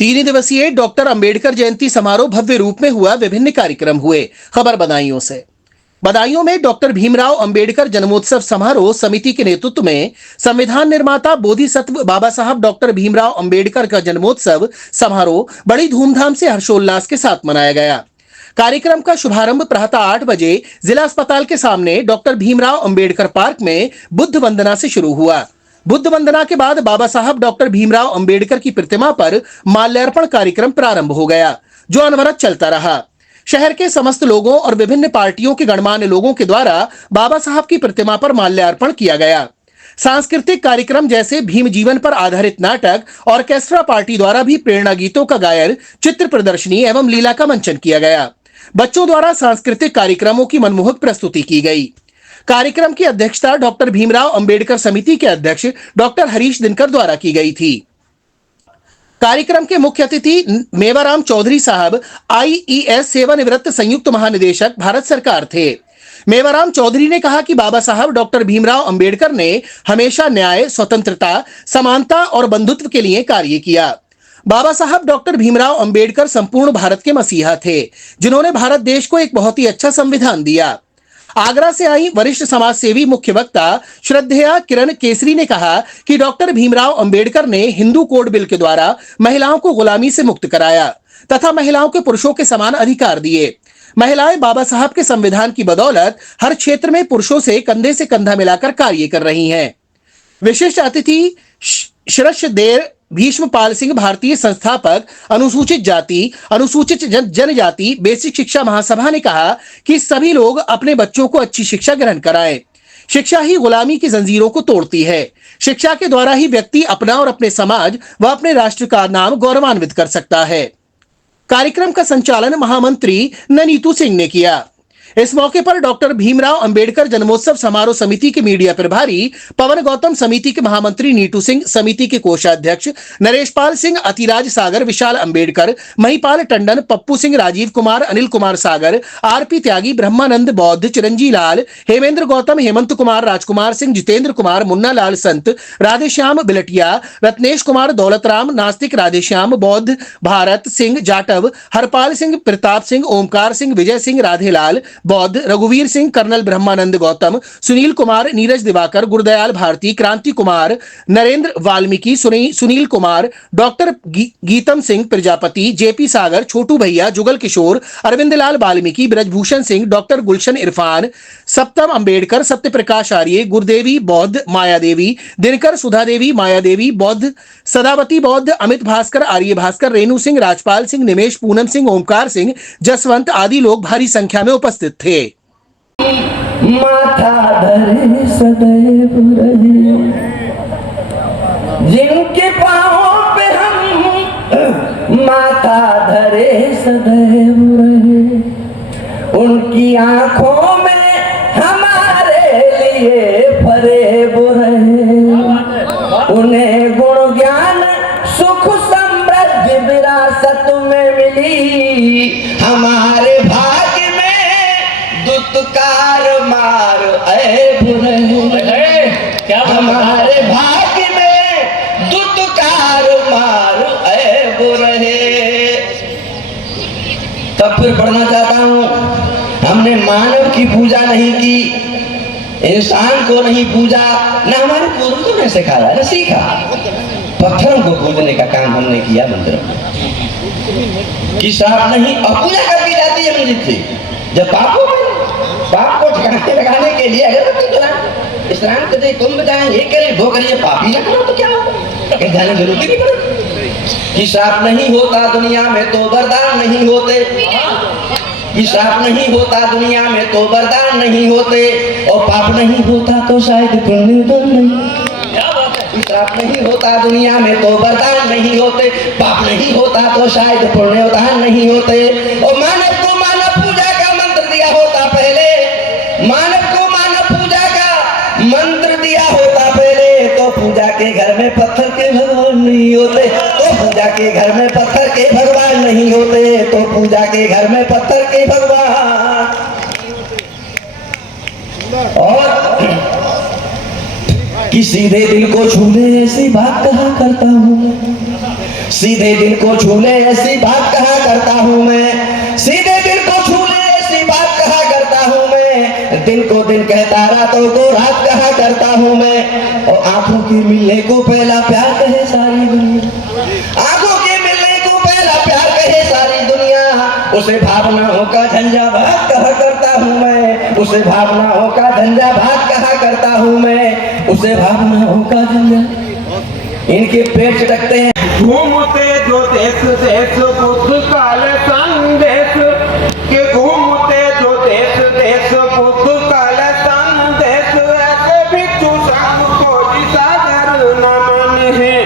तीन दिवसीय डॉक्टर अंबेडकर जयंती समारोह भव्य रूप में हुआ। विभिन्न कार्यक्रम हुए। खबर बदायूं से। बदायूं में डॉक्टर भीमराव अंबेडकर जन्मोत्सव समारोह समिति के नेतृत्व में संविधान निर्माता बोधिसत्व बाबा साहब डॉक्टर भीमराव अंबेडकर का जन्मोत्सव समारोह बड़ी धूमधाम से हर्षोल्लास के साथ मनाया गया। कार्यक्रम का शुभारंभ प्रातः 8 बजे जिला अस्पताल के सामने डॉक्टर भीमराव अंबेडकर पार्क में बुद्ध वंदना से शुरू हुआ। बुद्ध वंदना के बाद बाबा साहब डॉक्टर भीमराव अंबेडकर की प्रतिमा पर माल्यार्पण कार्यक्रम प्रारंभ हो गया, जो अनवरत चलता रहा। शहर के समस्त लोगों और विभिन्न पार्टियों के गणमान्य लोगों के द्वारा बाबा साहब की प्रतिमा पर माल्यार्पण किया गया। सांस्कृतिक कार्यक्रम जैसे भीम जीवन पर आधारित नाटक, ऑर्केस्ट्रा पार्टी द्वारा भी प्रेरणा गीतों का गायन, चित्र प्रदर्शनी एवं लीला का मंचन किया गया। बच्चों द्वारा सांस्कृतिक कार्यक्रमों की मनमोहक प्रस्तुति की गई। कार्यक्रम की अध्यक्षता डॉक्टर भीमराव अंबेडकर समिति के अध्यक्ष डॉक्टर हरीश दिनकर द्वारा की गई थी। कार्यक्रम के मुख्य अतिथि मेवाराम चौधरी साहब आईईएस सेवानिवृत्त संयुक्त महानिदेशक भारत सरकार थे। मेवाराम चौधरी ने कहा कि बाबा साहब डॉक्टर भीमराव अंबेडकर ने हमेशा न्याय, स्वतंत्रता, समानता और बंधुत्व के लिए कार्य किया। बाबा साहब डॉक्टर भीमराव अंबेडकर संपूर्ण भारत के मसीहा थे, जिन्होंने भारत देश को एक बहुत ही अच्छा संविधान दिया। आगरा से आई वरिष्ठ समाज सेवी मुख्य वक्ता श्रद्धेया किरण केसरी ने कहा कि डॉक्टर भीमराव अंबेडकर ने हिंदू कोड बिल के द्वारा महिलाओं को गुलामी से मुक्त कराया तथा महिलाओं के पुरुषों के समान अधिकार दिए। महिलाएं बाबा साहब के संविधान की बदौलत हर क्षेत्र में पुरुषों से कंधा मिलाकर कार्य कर रही हैं। विशिष्ट अतिथि श्रद्धेय भीष्मपाल सिंह भारतीय संस्थापक अनुसूचित जाति अनुसूचित जनजाति बेसिक शिक्षा महासभा ने कहा कि सभी लोग अपने बच्चों को अच्छी शिक्षा ग्रहण कराएं। शिक्षा ही गुलामी की जंजीरों को तोड़ती है। शिक्षा के द्वारा ही व्यक्ति अपना और अपने समाज व अपने राष्ट्र का नाम गौरवान्वित कर सकता है। कार्यक्रम का संचालन महामंत्री नीतू सिंह ने किया। इस मौके पर डॉक्टर भीमराव अंबेडकर जन्मोत्सव समारोह समिति के मीडिया प्रभारी पवन गौतम, समिति के महामंत्री नीतू सिंह, समिति के कोषाध्यक्ष नरेश पाल सिंह, अतिराज सागर, विशाल अंबेडकर, महिपाल टंडन, पप्पू सिंह, राजीव कुमार, अनिल कुमार सागर, आरपी त्यागी, ब्रह्मानंद बौद्ध, चिरंजी लाल, हेमेंद्र गौतम, हेमंत कुमार, राजकुमार सिंह, जितेंद्र कुमार, मुन्ना लाल संत, राधेश्याम बिलटिया, रत्नेश कुमार, दौलतराम नास्तिक, राधेश्याम बौद्ध, भारत सिंह जाटव, हरपाल सिंह, प्रताप सिंह, ओमकार सिंह, विजय सिंह, राधेलाल बौद्ध, रघुवीर सिंह, कर्नल ब्रह्मानंद गौतम, सुनील कुमार, नीरज दिवाकर, गुरदयाल भारती, क्रांति कुमार, नरेंद्र वाल्मीकि, सुनील कुमार, डॉक्टर गीतम सिंह प्रजापति, जेपी सागर, छोटू भैया, जुगल किशोर, अरविंद लाल वाल्मीकि, ब्रजभूषण सिंह, डॉक्टर गुलशन इरफान, सप्तम अंबेडकर, सत्यप्रकाश आर्य, गुरुदेवी बौद्ध, माया देवी, दिनकर, सुधा देवी, माया देवी बौद्ध, सदावती बौद्ध, अमित भास्कर, आर्य भास्कर, रेणु सिंह, राजपाल सिंह, निमेश, पूनम सिंह, ओमकार सिंह, जसवंत आदि लोग भारी संख्या में उपस्थित थे। माथा धरे सदैव रहे, जिनके पांवों पे हम माथा धरे सदैव रहे, उनकी आंखों में हमारे लिए फरेब रहे। उन्हें गुण ज्ञान सुख समृद्धि विरासत में मिली, हमारे भाग्य में दुत्कार मार ऐब रहे। हमारे भाग्य में दुत्कार मार ऐब रहे। तब फिर पढ़ना चाहता हूँ, हमने मानव की पूजा नहीं की, इंसान को नहीं पूजा, न हमारे पूर्वजों ने सिखाया न सीखा। पत्थरों को पूजने का काम हमने किया मंदिरों में, कि श्राप नहीं और पूजा कर दी जाती है मंदिर से। जब पापों में पाप को ठिकाने लगाने के लिए अगरबत्ती जलाएं, स्नान करें, कुंभ जाएं, ये करें वो करें, पाप ही ना करो तो क्या होगा? कहीं जाने की जरूरत ही नहीं पड़ती। कि श्राप नहीं होता दुनिया में तो वरदान नहीं होते, कि श्राप नहीं होता दुनिया में तो वरदान नहीं होते, और पाप नहीं होता तो शायद पुण्य नहीं। श्राप नहीं होता दुनिया में तो वरदान नहीं होते, पाप नहीं होता तो शायद पुण्यदान नहीं होते। और मानव को मानव पूजा का मंत्र दिया होता पहले, मानव को मानव पूजा का मंत्र दिया होता पहले, तो पूजा के घर में पत्थर के भगवान नहीं होते, तो पूजा के घर में पत्थर के भगवान नहीं होते, तो पूजा के घर में पत्थर के भगवान। और कि सीधे दिल को छूने ऐसी बात कहा करता हूँ, सीधे दिल को छूले ऐसी बात कहा करता हूँ मैं, सीधे दिल को छूले ऐसी बात कहा करता हूँ मैं, दिन को दिन कहता रातों को रात कहा करता हूँ मैं। और आंखों के मिलने को पहला प्यार कहे सारी दुनिया, आंखों के मिलने को पहला प्यार कहे सारी दुनिया, उसे भावनाओं का झंझा भाग कहा करता हूँ मैं, उसे भावनाओं का झंझा भाग कहा करता हूँ मैं, उसे भावनाओं का झंझा। इनके पेट चटकते हैं। घूमते जो देश देश बुद्ध काले संदेश के, घूमते जो देश देश बुद्ध काले संदेश, ऐसे भिक्षु संघ को सागर नमन है।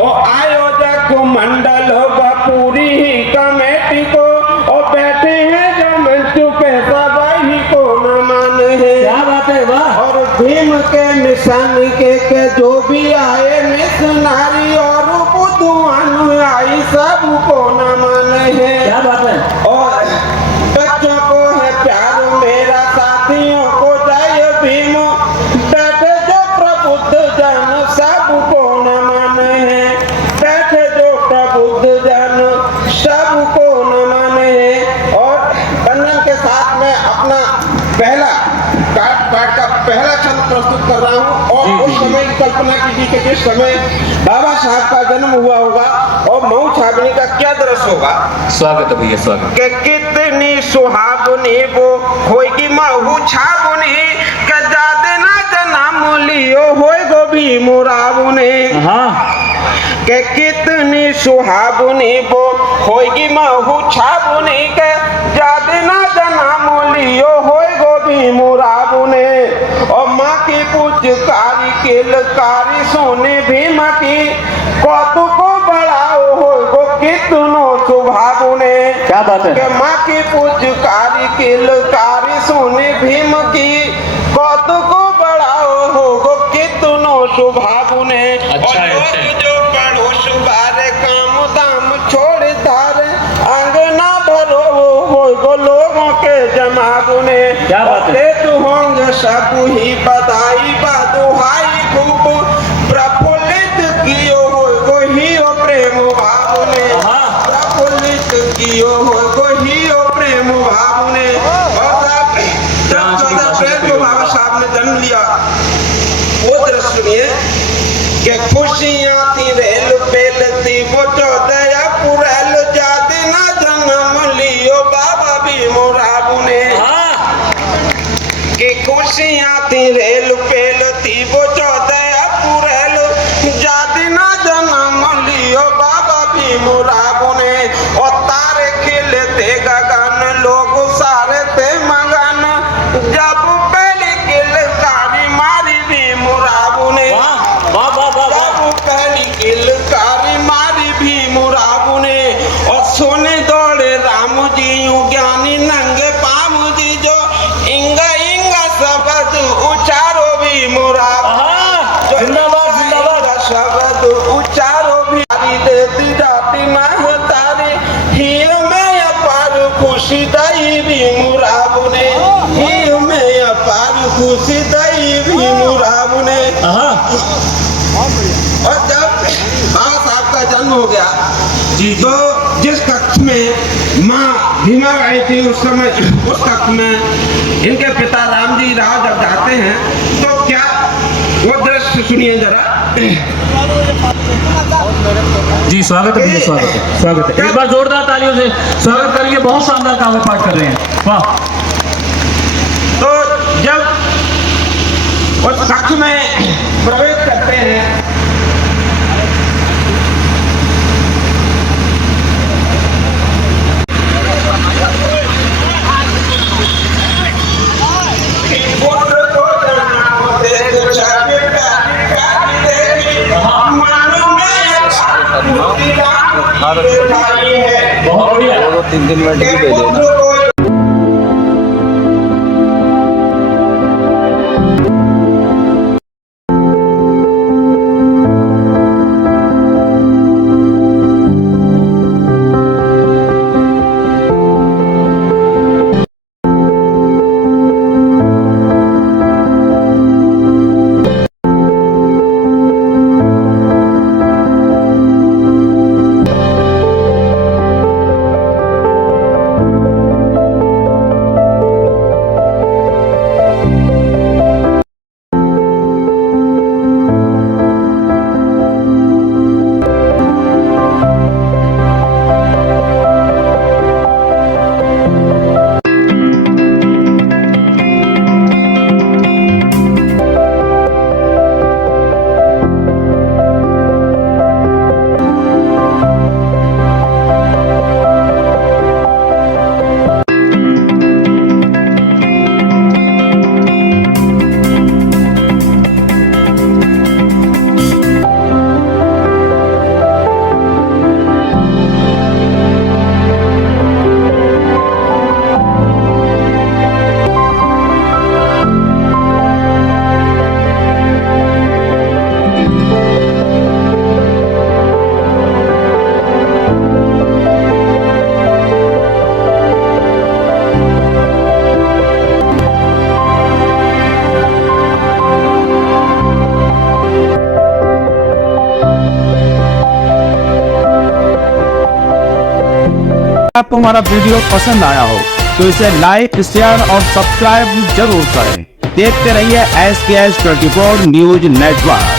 और आयोजक मंडल व पूरी ही कमेटी को, और बैठे हैं जो मंच पे सभी को नमन है। क्या बात है, वाह। और भीम के मिशन के जो भी आए मिशनरी और बुद्धवान आई सबको नमन है। क्या बात है। और बच्चों को है प्यार मेरा, साथियों को जय भीम, बैठे जो प्रबुद्ध जन सबको नमन है, बैठे जो प्रबुद्ध जन सबको नमन है। और बंधन के साथ में अपना पहला पाठ का पहला छंद प्रस्तुत कर रहा हूँ। और उस समय की कल्पना कीजिए कि जिस समय बाबा साहब का जन्म हुआ होगा और मऊ छावनी का क्या दृश्य होगा। स्वागत है भैया, स्वागत। कि कितनी सुहावनी वो होएगी महू छावनी, के जादे ना जन्म लियो होएगो भी मुरावने। के कितनी सुहावनी वो होएगी महू छावनी, के जादे ना जन्म लियो होएगो भी मुरावने। और माँ की पूजकारी केलकारी सोने भीम की, कौतुक को बढ़ाओ होएगो कितनो सुभावने। क्या बात है। के माँ की पूजकारी केलकारी सोने भीम की, कौतुक को बढ़ाओ होगो कितनो सुभावने। अच्छा है, अच्छा है। जो पड़ोस बारे काम दाम छोड़ धारे, अंगना भरो होगो लोगों के जमावने। क्या बात है। तू होंगे सब ही बधाई बधुहाई खूब, प्रफुल्लित कियो होगो ही ओ प्रेम भावने, प्रफुल्लित कियो होगो ही ओ प्रेम भावने। और जब 14 अप्रैल को बाबा साहब ने जन्म लिया, वो दृश्य सुनिए कि खुशियां थी रेल पेलती वो 14 अप्रैल, जाते ना जन्म लियो बाबा भीमराव ने। कि खुशियां थी रेल पेलती वो 14 अप्रैल, जाते ना जन्म लियो बाबा भीमराव ने। और तारे खिलते गगन लोग सारे थे मगन, जब पहली किलकारी मारी भीमराव ने। जब पहली किलकारी मारी भीमराव ने। और सोने दौड़े राम जी ज्ञानी नंगे पाम जी, जो इंगा इंगा शब्द उचारो भीमराव। जिंदाबाद जिंदाबाद शब्द उचारो भी देती जाती महतारी, ही में अपार खुशी दई भीमराव ने, ही में अपार खुशी दई भीमराव ने। और जब बाबा साहब का जन्म हो गया जी, तो जिस कक्ष में माँ भीमा आई थी उस समय, उस कक्ष में इनके पिता राम जी राव जब जाते हैं, तो क्या वो दृश्य सुनिए जरा। जी स्वागत है भैया, स्वागत है, स्वागत है। एक बार जोरदार तालियों से स्वागत करेंगे, बहुत शानदार काव्य पाठ कर रहे हैं, वाह। तो जब उस कक्ष में प्रवेश करते हैं, बहुत बढ़िया। 2-3 मिनट भी दे देना। आपको हमारा वीडियो पसंद आया हो तो इसे लाइक, शेयर और सब्सक्राइब जरूर करें। देखते रहिए SKS 24 न्यूज नेटवर्क।